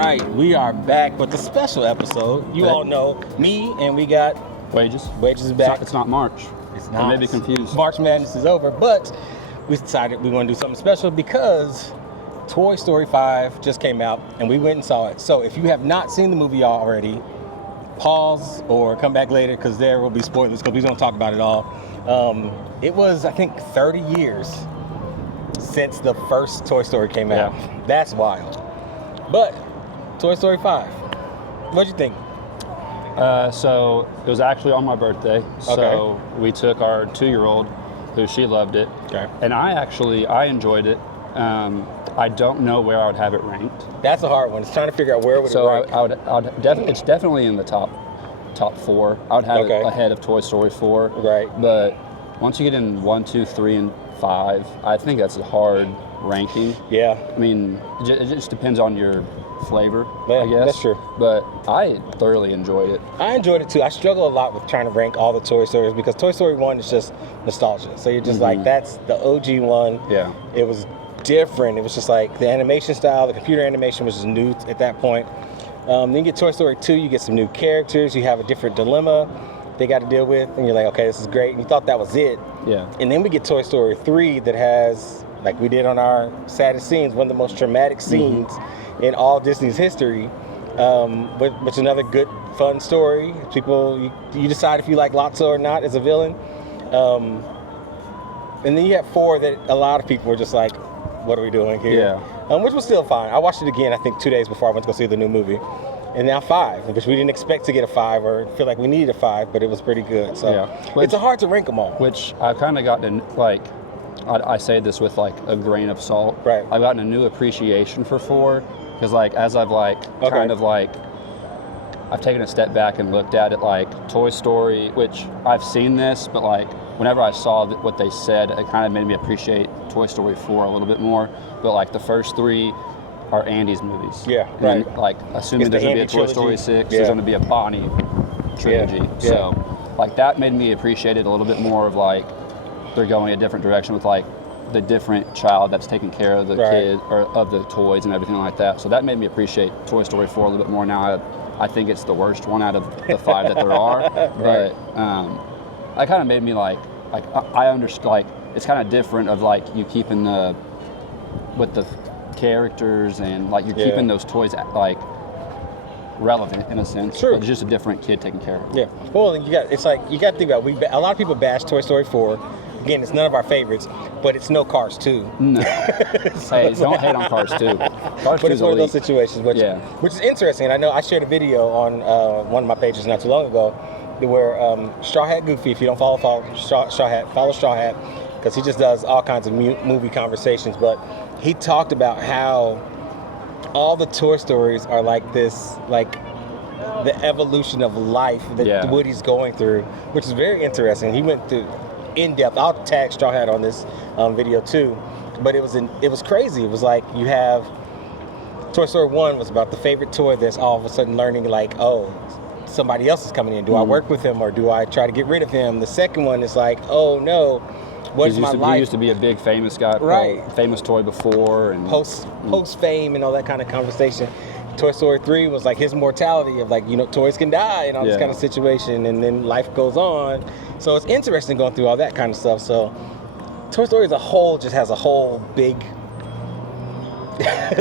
right, we are back with a special episode. You all know me, and we got Wages. Wages is back. It's not March. It's I not. may be confused. March Madness is over, but we decided we want to do something special because Toy Story 5 just came out, and we went and saw it. So if you have not seen the movie already, pause or come back later because there will be spoilers because we don't talk about it all. It was, I think, 30 years since the first Toy Story came out. Yeah. That's wild. But Toy Story 5, what'd you think? So it was actually on my birthday. So we took our 2-year-old, who she loved it. Okay. And I enjoyed it. I don't know where I would have it ranked. That's a hard one. It's trying to figure out where would it rank. It's definitely in the top 4. I would have it ahead of Toy Story 4. Right. But once you get in 1, 2, 3, and 5, I think that's a hard ranking. Yeah. I mean, it just depends on your flavor, Yeah, I guess. that's true. But I thoroughly enjoyed it. I enjoyed it too. I struggle a lot with trying to rank all the Toy Stories because Toy Story 1 is just nostalgia. So you're just like, that's the OG one. Yeah. It was different. It was just like the animation style, the computer animation was just new at that point. Then you get Toy Story 2, you get some new characters, you have a different dilemma they got to deal with, and you're like, okay, this is great. And you thought that was it. Yeah. And then we get Toy Story 3 that has, like we did on our saddest scenes, one of the most traumatic scenes in all Disney's history. Which is another good, fun story. People, you decide if you like Lotso or not as a villain. And then you have 4 that a lot of people were just like, what are we doing here? Yeah. Which was still fine. I watched it again, I think 2 days before I went to go see the new movie. And now 5, which we didn't expect to get a 5 or feel like we needed a 5, but it was pretty good. So it's hard to rank them all. Which I've kind of gotten, like, I say this with like a grain of salt. Right. I've gotten a new appreciation for 4 because like as I've like kind of like I've taken a step back and looked at it, like Toy Story, which I've seen this, but like whenever I saw what they said, it kind of made me appreciate Toy Story 4 a little bit more. But like the first 3 are Andy's movies. Yeah, and right. like assuming there's going to be a Toy Story 6, there's going to be a Bonnie trilogy. Yeah. So like that made me appreciate it a little bit more of like they're going a different direction with like the different child that's taking care of the kid or of the toys and everything like that. So that made me appreciate Toy Story 4 a little bit more. Now I think it's the worst one out of the 5 that there are. But that kind of made me like I understand, like it's kind of different of like you keeping with the characters and like you're keeping those toys like relevant in a sense. True. But it's just a different kid taking care of. Yeah. Well, you got to think about a lot of people bash Toy Story 4. Again, it's none of our favorites, but it's no Cars 2. No. Hey, don't hate on Cars 2. Cars 2 But it's one of those situations, which is interesting. And I know I shared a video on one of my pages not too long ago where Straw Hat Goofy, if you don't follow Straw Hat, because he just does all kinds of movie conversations. But he talked about how all the Toy Stories are like this, like the evolution of life that Woody's going through, which is very interesting. He went through in depth. I'll tag Straw Hat on this video too, but it was crazy. It was like you have Toy Story 1 was about the favorite toy that's all of a sudden learning like, oh, somebody else is coming in. Do I work with him or do I try to get rid of him? The second one is like, oh no, what is my life? He used to be a big famous guy, famous toy before, and post fame and all that kind of conversation. Toy Story 3 was like his mortality of like, toys can die and all this kind of situation, and then life goes on. So it's interesting going through all that kind of stuff. So Toy Story as a whole just has a whole big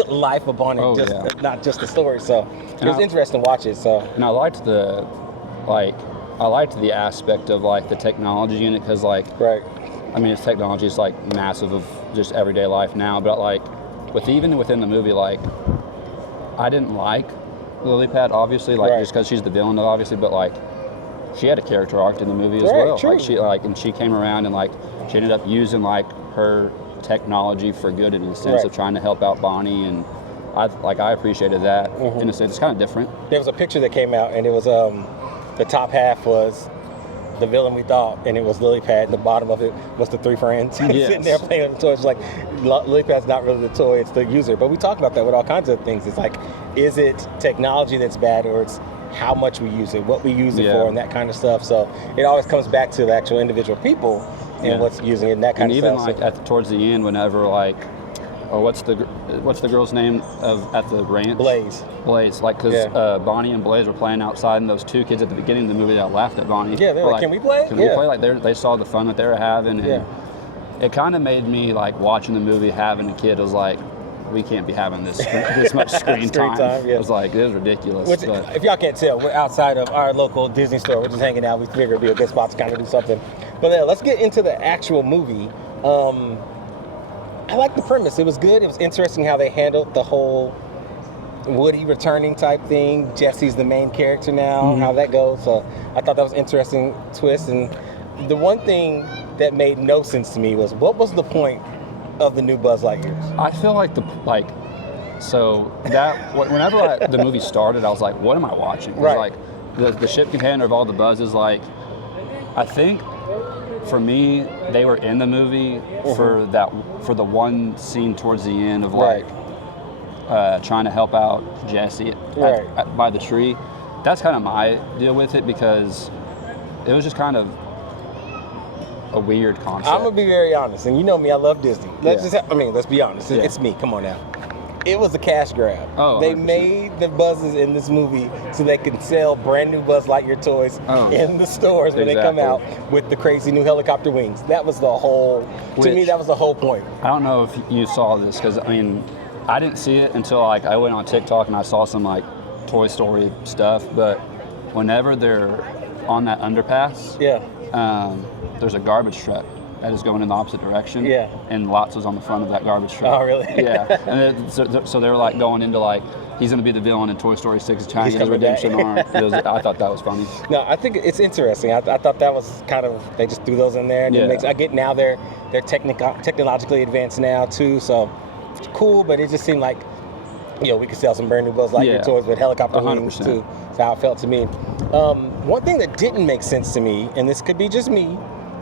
life upon it, not just the story. So it was interesting to watch it. So and I liked the aspect of like the technology in it because like I mean, technology is like massive of just everyday life now, but like even within the movie, like I didn't like Lily Pad, obviously, like just because she's the villain, obviously, but like she had a character arc in the movie as well. True. Like she came around and like she ended up using like her technology for good in a sense of trying to help out Bonnie, and I appreciated that in a sense. It's kind of different. There was a picture that came out, and it was the top half was the villain we thought, and it was Lily Pad, and the bottom of it was the 3 friends sitting there playing with the toys. Like Lily Pad's not really the toy, it's the user. But we talk about that with all kinds of things. It's like, is it technology that's bad, or it's how much we use it, what we use it for, and that kind of stuff. So it always comes back to the actual individual people and what's using it and that kind of stuff. And even like towards the end, whenever like or what's the girl's name at the ranch? Blaze, like, because Bonnie and Blaze were playing outside, and those two kids at the beginning of the movie that laughed at Bonnie. Yeah, they were like, can we play? Can we play? Like, they saw the fun that they were having, and it kind of made me, like, watching the movie, having a kid, was like, we can't be having this much screen time. It was like, it was ridiculous. Which, if y'all can't tell, we're outside of our local Disney store. We're just hanging out. We figured it'd be a good spot to kind of do something. But let's get into the actual movie. I like the premise. It was good. It was interesting how they handled the whole Woody returning type thing. Jesse's the main character now, how that goes. So I thought that was an interesting twist. And the one thing that made no sense to me was, what was the point of the new Buzz Lightyears? I feel like whenever the movie started, I was like, what am I watching? It was like the ship container of all the buzzes. Like, I think for me, they were in the movie for the one scene towards the end of like trying to help out Jesse by the tree. That's kind of my deal with it, because it was just kind of a weird concept. I'm gonna be very honest, and you know me, I love Disney. Let's be honest. It's me. Come on now. It was a cash grab. Oh, they 100%. made the buzzes in this movie so they can sell brand new Buzz Lightyear toys in the stores when they come out with the crazy new helicopter wings. That was the whole. To me, that was the whole point. I don't know if you saw this, because I mean, I didn't see it until like I went on TikTok and I saw some like Toy Story stuff. But whenever they're on that underpass, there's a garbage truck that is going in the opposite direction. Yeah. And Lotso's on the front of that garbage truck. Oh, really? Yeah. And then, so they were like going into like, he's going to be the villain in Toy Story 6 Chinese Redemption Arc. I thought that was funny. No, I think it's interesting. I thought that was kind of, they just threw those in there. And it makes, I get now they're technologically advanced now too, so it's cool, but it just seemed like, we could sell some brand new Buzz Lightyear toys with helicopter 100%. Wings too. That's how it felt to me. One thing that didn't make sense to me, and this could be just me,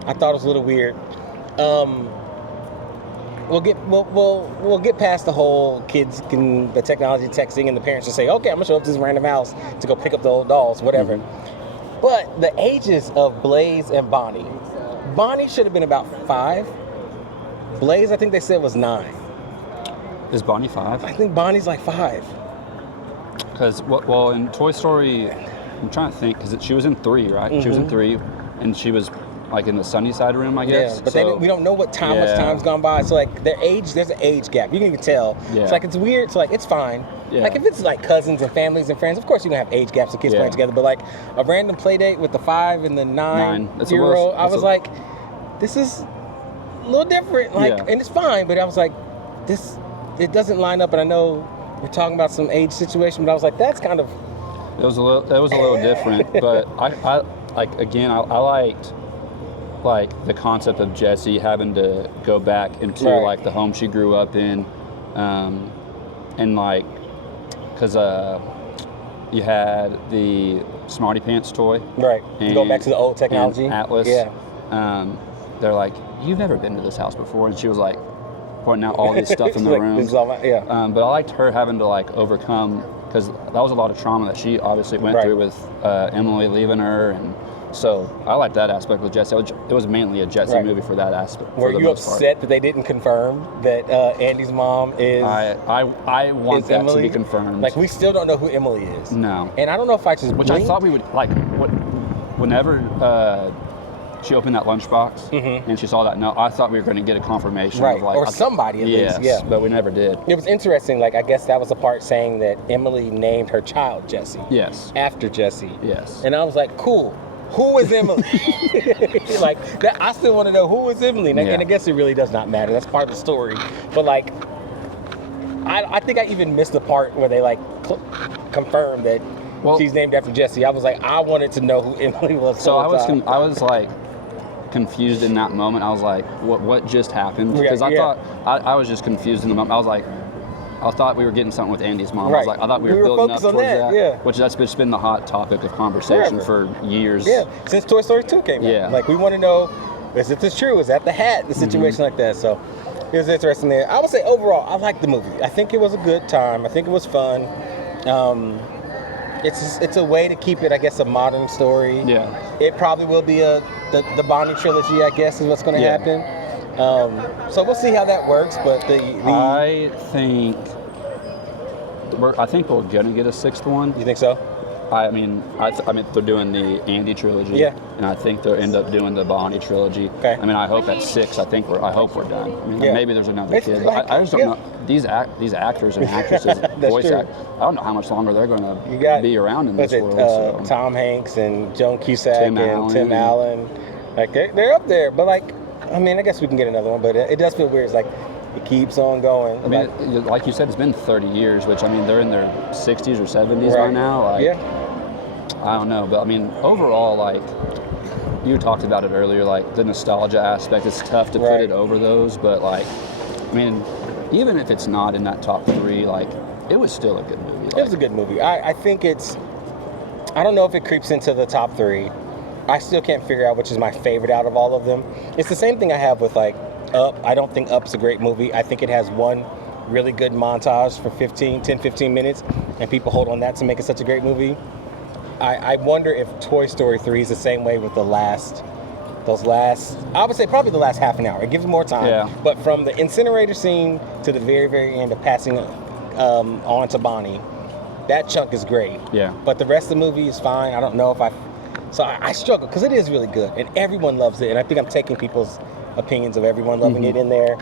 I thought it was a little weird. We'll get past the whole kids can the technology texting and the parents just say, okay, I'm gonna show up to this random house to go pick up the old dolls, whatever. But the ages of Blaze and Bonnie should have been about 5. Blaze, I think they said, was 9. Is Bonnie 5? I think Bonnie's like 5. Because in Toy Story, I'm trying to think, because she was in 3, right? She was in 3, and she was like in the Sunnyside room, I guess. Yeah, but we don't know much time's gone by. So like their age, there's an age gap. You can even tell. Yeah. It's like, it's weird. So like, it's fine. Yeah. Like if it's like cousins and families and friends, of course you're gonna have age gaps of kids playing together. But like a random play date with the 5 and the 9-year-old, I was like, this is a little different. Like, and it's fine. But I was like, it doesn't line up. And I know we're talking about some age situation, but I was like, that's kind of. It was a little different. But I liked like the concept of Jessie having to go back into like the home she grew up in, and like, because you had the Smarty Pants toy, and go back to the old technology, and Atlas. They're like, you've never been to this house before, and she was like pointing out all this stuff in the room. But I liked her having to like overcome, because that was a lot of trauma that she obviously went through with Emily leaving her, and so I liked that aspect with Jessie. It was mainly a Jessie movie for that aspect. Were you upset that they didn't confirm that Andy's mom is? I want that Emily? to be confirmed. Like, we still don't know who Emily is. No. And I don't know if I just I thought we would like whenever she opened that lunchbox and she saw that note, I thought we were going to get a confirmation of like, or somebody at least. Yeah, but we never did. It was interesting. Like, I guess that was the part saying that Emily named her child Jessie. Yes. After Jessie. Yes. And I was like, cool. Who is Emily? Like that, I still want to know who is Emily, and I guess it really does not matter. That's part of the story. But like, I think I even missed the part where they like confirmed that she's named after Jessie. I was like, I wanted to know who Emily was. So I was like confused in that moment. I was like, what just happened? Because I thought I was just confused in the moment. I was like, I thought we were getting something with Andy's mom. I was like, I thought we were building up towards that. Which that's just been the hot topic of conversation for years. Yeah, since Toy Story 2 came out. Yeah. Like, we want to know, is this true? Is that the hat? The situation like that. So it was interesting there. I would say overall, I liked the movie. I think it was a good time. I think it was fun. It's a way to keep it, I guess, a modern story. Yeah. It probably will be the Bonnie trilogy, I guess, is what's going to happen. So we'll see how that works. But I think we're gonna get a sixth one. You think so? I mean, they're doing the Andy trilogy. Yeah. And I think they'll end up doing the Bonnie trilogy. Okay. I mean, I hope at 6. I hope we're done. I mean, Yeah. maybe there's another kid. Like, I just don't know. These actors and actresses, voice actors, I don't know how much longer they're going to be around in this world. So. Tom Hanks and Joan Cusack Tim Allen. Like, they're up there. But, like, I mean, I guess we can get another one. But it does feel weird. It's like, it keeps on going. I mean, like you said, it's been 30 years, which, I mean, they're in their 60s or 70s by now. Like, I don't know. But, I mean, overall, like, you talked about it earlier, like, the nostalgia aspect. It's tough to put it over those. But, like, I mean, even if it's not in that top 3, like, it was still a good movie. Like, it was a good movie. I think I don't know if it creeps into the top 3. I still can't figure out which is my favorite out of all of them. It's the same thing I have with, like, Up. I don't think Up's a great movie. I think it has one really good montage for 10-15 minutes, and people hold on that to make it such a great movie. I wonder if Toy Story 3 is the same way with I would say probably the last half an hour. It gives more time. Yeah. But from the incinerator scene to the very, very end of passing on to Bonnie, that chunk is great. Yeah. But the rest of the movie is fine. I don't know if So I struggle because it is really good and everyone loves it. And I think I'm taking people's opinions of everyone loving it in there.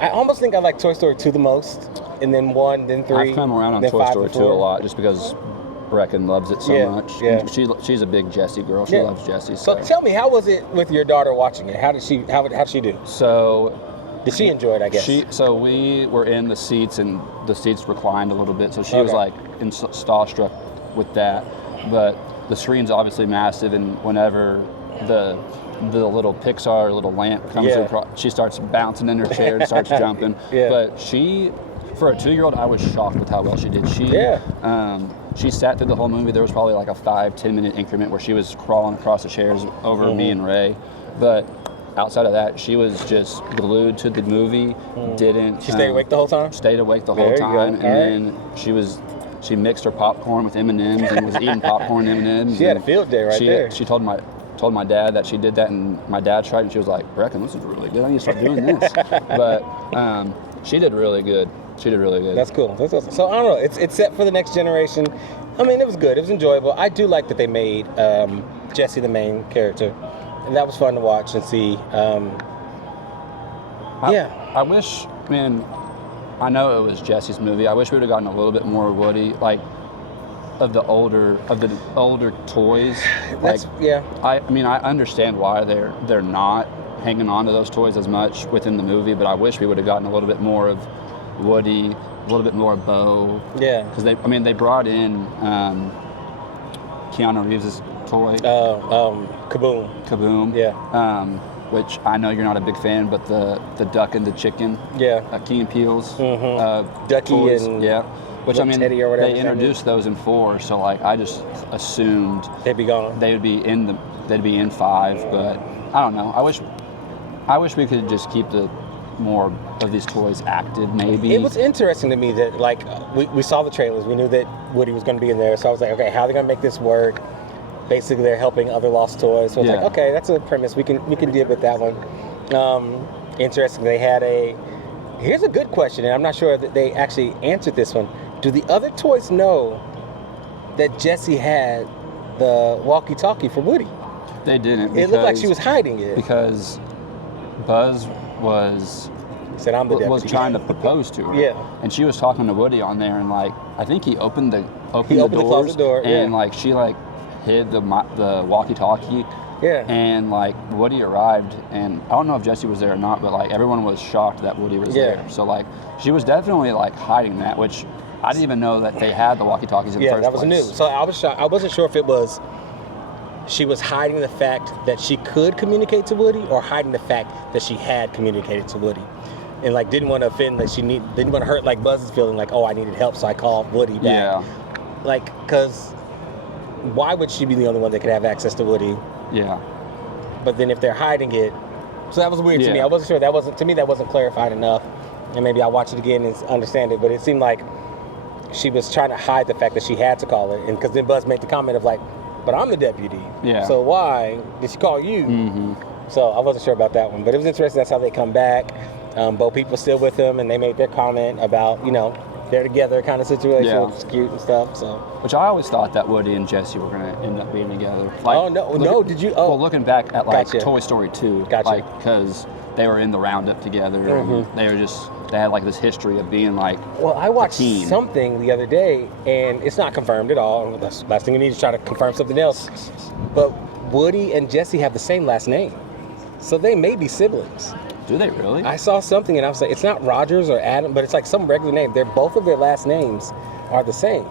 I almost think I like Toy Story 2 the most, and then 1, then 3. I've come around on Toy Story 2 a lot just because Brecken loves it so much. Yeah. She's a big Jessie girl. She loves Jessie. So tell me, how was it with your daughter watching it? How'd she do? So did she enjoy it, I guess? So we were in the seats, and the seats reclined a little bit, so she was like starstruck with that. But the screen's obviously massive, and whenever the little Pixar little lamp comes across, she starts bouncing in her chair and starts jumping. But for a 2-year-old, I was shocked with how well she did. She sat through the whole movie. There was probably like a 5-10 minute increment where she was crawling across the chairs over me and Ray. But outside of that, she was just glued to the movie. She stayed awake the whole time? Stayed awake the whole time. And then she mixed her popcorn with M&Ms and was eating popcorn and M&Ms. She had a field day there. She told my dad that she did that, and my dad tried it, and she was like, Brecken, this is really good. I need to start doing this. But she did really good. That's cool. That's awesome. So I don't know. It's set for the next generation. I mean, it was good. It was enjoyable. I do like that they made Jessie the main character, and that was fun to watch and see. I wish, man. I know it was Jessie's movie. I wish we would have gotten a little bit more Woody, like of the older toys. I mean, I understand why they're not hanging on to those toys as much within the movie, but I wish we would have gotten a little bit more of Woody, a little bit more of Bo. Yeah. Because they brought in Keanu Reeves' toy. Kaboom. Kaboom. Yeah. Which I know you're not a big fan, but the duck and the chicken. Yeah. Key and Peele's. Ducky toys, and which I mean, Teddy or whatever they introduced those in 4, so like I just assumed they'd be gone. They'd be in 5, but I don't know. I wish we could just keep more of these toys active, maybe. It was interesting to me that like we saw the trailers, we knew that Woody was going to be in there, so I was like, okay, how are they going to make this work? Basically, they're helping other lost toys, so it's like, okay, that's a premise. We can deal with that one. Interesting. They had here's a good question, and I'm not sure that they actually answered this one. Do the other toys know that Jessie had the walkie-talkie for Woody? They didn't. It looked like she was hiding it. Because Buzz was trying to propose to her. Yeah. And she was talking to Woody on there, and like I think he opened the closet door, and like she like hid the walkie-talkie. Yeah. And like Woody arrived, and I don't know if Jessie was there or not, but like everyone was shocked that Woody was there. So like she was definitely like hiding that, which I didn't even know that they had the walkie-talkies in the first place. Yeah, that was new. So I was shocked. I wasn't sure if it was she was hiding the fact that she could communicate to Woody, or hiding the fact that she had communicated to Woody, and like didn't want to offend, like didn't want to hurt like Buzz's feeling, like, oh, I needed help, so I called Woody back. Yeah. Like, because why would she be the only one that could have access to Woody? Yeah. But then if they're hiding it, so that was weird to me. I wasn't sure. That wasn't clarified enough, and maybe I'll watch it again and understand it. But it seemed like she was trying to hide the fact that she had to call it, and because then Buzz made the comment of like, but I'm the deputy. Yeah. So why did she call you? Mm-hmm. So I wasn't sure about that one, but it was interesting. That's how they come back. Bo Peep was still with them, and they made their comment about, they're together kind of situation. Yeah. Which is cute and stuff. So. Which I always thought that Woody and Jesse were going to end up being together. Did you? Oh. Well, looking back at Gotcha. Toy Story 2, Gotcha. because they were in the Roundup together, and they had this history of being Well, I watched a team. something the other day, and it's not confirmed at all. That's the last thing you need to try to confirm something else. But Woody and Jesse have the same last name, so they may be siblings. Do they really? I saw something and I was like, it's not Rogers or Adam, but it's like some regular name. Both of their last names are the same.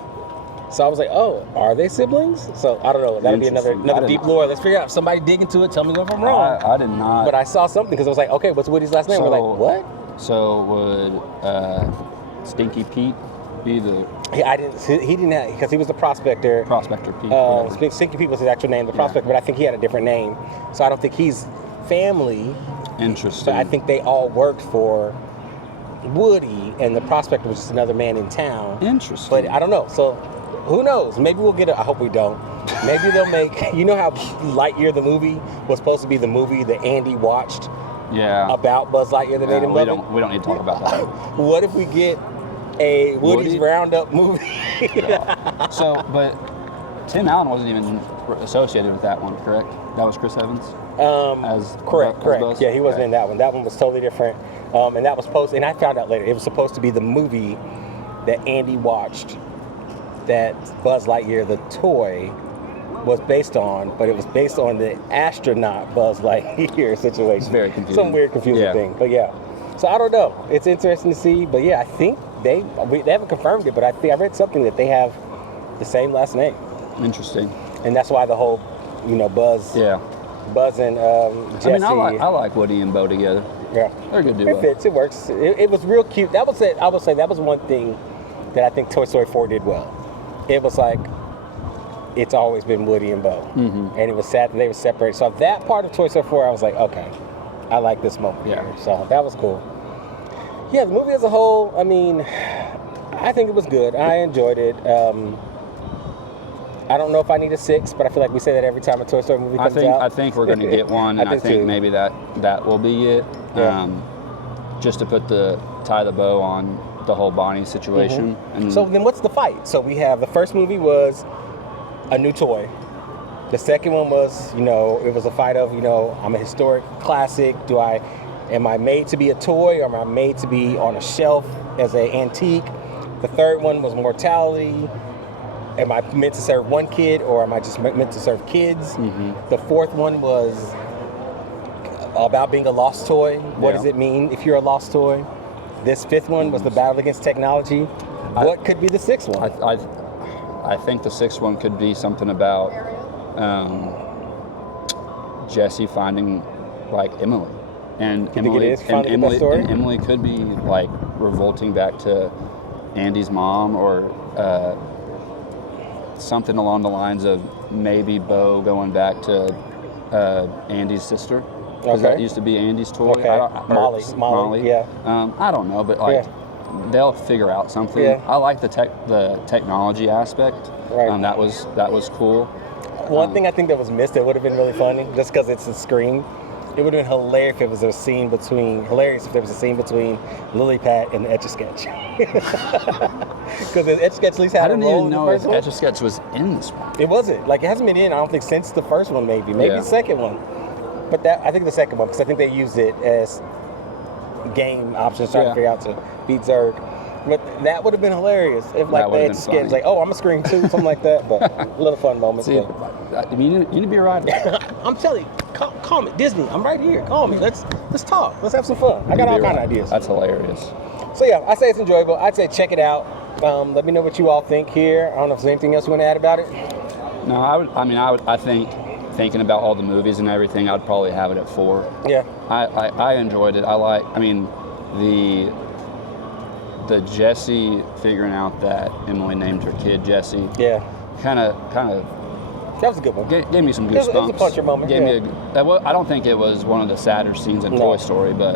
So I was like, oh, are they siblings? So I don't know. That'll be another deep lore. Let's figure out. If somebody dig into it, tell me if I'm wrong. I did not. But I saw something because I was like, okay, what's Woody's last name? We're like, what? So would Stinky Pete be the? He didn't have, because he was the prospector. Prospector Pete. Stinky Pete was his actual name, the prospector, but I think he had a different name. So I don't think he's family. Interesting. So I think they all worked for Woody, and the prospector was just another man in town. Interesting. But I don't know. So who knows? Maybe we'll get it. I hope we don't. Maybe they'll make, you know how Lightyear the movie was supposed to be the movie that Andy watched about Buzz Lightyear that made him love it? We don't need to talk about that. What if we get a Woody's Roundup movie? So, but Tim Allen wasn't even associated with that one, correct? That was Chris Evans? Correct. Yeah, he wasn't in that one. That one was totally different. And that was and I found out later, it was supposed to be the movie that Andy watched that Buzz Lightyear, the toy, was based on, but it was based on the astronaut Buzz Lightyear situation. It's very confusing. Some weird, confusing thing. But yeah. So I don't know. It's interesting to see. But yeah, I think they haven't confirmed it, but I read something that they have the same last name. Interesting. And that's why the whole, Buzz. Yeah. Buzz and Jesse. I like Woody and Bo together. Yeah. They're a good duo. It fits. It works. It was real cute. That was it. I would say that was one thing that I think Toy Story 4 did well. It was like, it's always been Woody and Bo. Mm-hmm. And it was sad that they were separated. So that part of Toy Story 4, I was like, okay, I like this moment here. So that was cool. Yeah, the movie as a whole, I think it was good. I enjoyed it. I don't know if I need a 6, but I feel like we say that every time a Toy Story movie comes out. I think we're going to get one, and I think maybe that will be it. Yeah. Just to tie the bow on the whole Bonnie situation. Mm-hmm. So then what's the fight? So we have, the first movie was a new toy. The second one was, it was a fight of, I'm a historic classic. Am I made to be a toy, or am I made to be on a shelf as an antique? The third one was mortality. Am I meant to serve one kid, or am I just meant to serve kids? Mm-hmm. The fourth one was about being a lost toy. What does it mean if you're a lost toy? This fifth one was the battle against technology. What could be the sixth one? I think the sixth one could be something about Jesse finding Emily. And Emily could be revolting back to Andy's mom, or something along the lines of maybe Bo going back to Andy's sister. Because that used to be Andy's toy. Okay. Molly. Yeah. I don't know, but they'll figure out something. Yeah. I like the technology aspect. Right. That was cool. One thing I think that was missed that would have been really funny, just because it's a screen. It would have been hilarious if there was a scene between Lily Pat and the Etch-a-Sketch. Because the Etch-a-Sketch at least had a role in the first one. I didn't even know Etch-a-Sketch was in this one. It wasn't. It hasn't been in, I don't think, since the first one, maybe the second one. But I think the second one, because I think they used it as game options, trying to figure out to beat Zurg. But that would have been hilarious if they had sketch I'm a scream too, something like that. But a little fun moment. See, you need to be a rider. I'm telling you, call me Disney. I'm right here. Call me. Let's talk. Let's have some fun. I got all kind of ideas. That's hilarious. So yeah, I say it's enjoyable. I'd say check it out. Let me know what you all think here. I don't know if there's anything else you want to add about it. No, I think thinking about all the movies and everything, I'd probably have it at 4. Yeah. I enjoyed it. The Jesse figuring out that Emily named her kid Jesse. Yeah. Kind of. That was a good one. Gave me some goosebumps. It was a puncher moment. I don't think it was one of the sadder scenes in Toy Story, but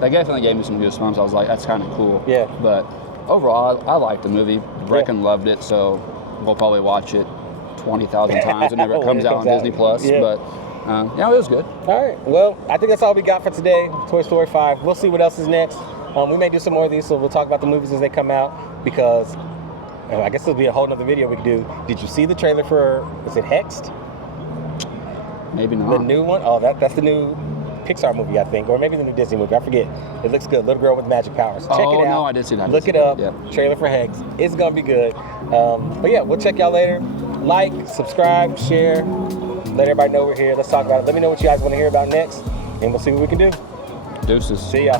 that definitely gave me some goosebumps. I was like, that's kind of cool. Yeah. But overall, I liked the movie. Brecken loved it, so we'll probably watch it 20,000 times whenever it comes out on Disney Plus. Yeah. But Yeah, it was good. All right. Well, I think that's all we got for today. Toy Story 5. We'll see what else is next. We may do some more of these, so we'll talk about the movies as they come out, because I guess it'll be a whole nother video we could do. Did you see the trailer for, is it Hexed? Maybe not. The new one? Oh, that's the new Pixar movie, I think, or maybe the new Disney movie. I forget. It looks good. Little girl with magic powers. Check it out. No, I did see that. Look it up. Trailer for Hex. It's gonna be good. But yeah, we'll check y'all later. Like, subscribe, share. Let everybody know we're here. Let's talk about it. Let me know what you guys want to hear about next, and we'll see what we can do. Deuces. See ya.